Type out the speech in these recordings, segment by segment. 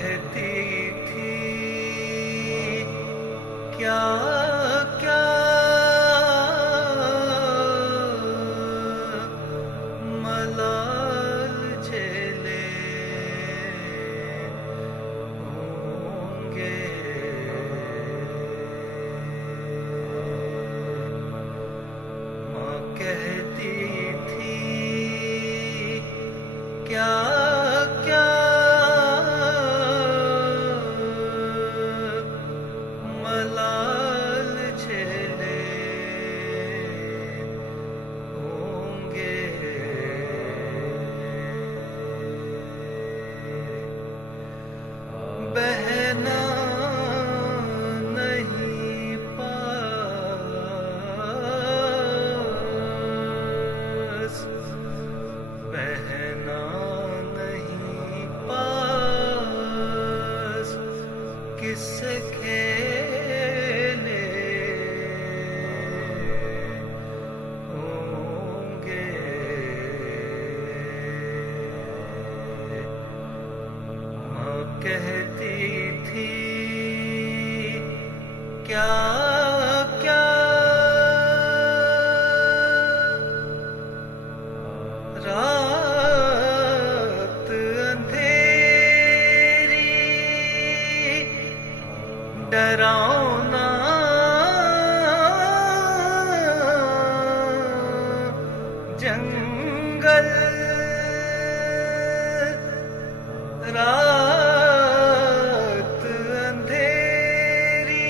کہتی تھی کیا کیا ملال جھیلے ہوں گے. ماں کہتی تھی کیا کیا ملال جھیلے ہوں گے. بہنا نہیں پاس بہنا نہیں پاس کس سے کھیلے ہوں گے. ماں کہتی تھی کیا کیا رات اندھیری ڈراؤنا جنگل رات اندھیری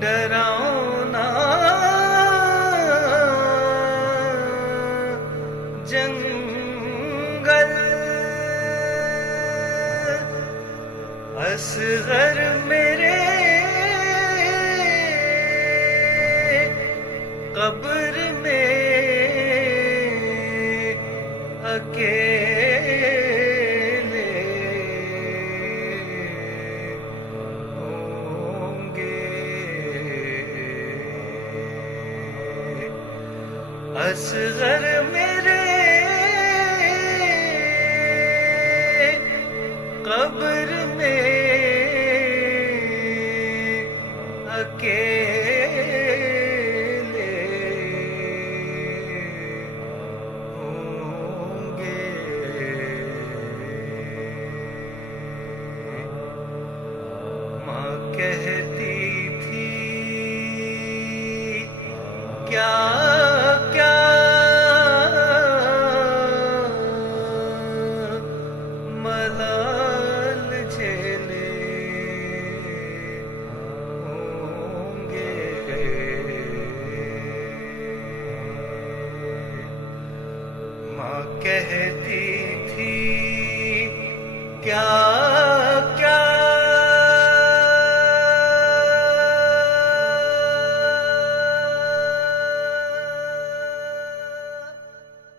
ڈراؤنا جنگل اصغر میرے قبر میں اکیلے ہوں گے. اصغر میرے قبر میں اکیلے ہوں گے. ماں کہتی تھی کیا کیا ملال جھیلے ہوں گے. ماں کہتی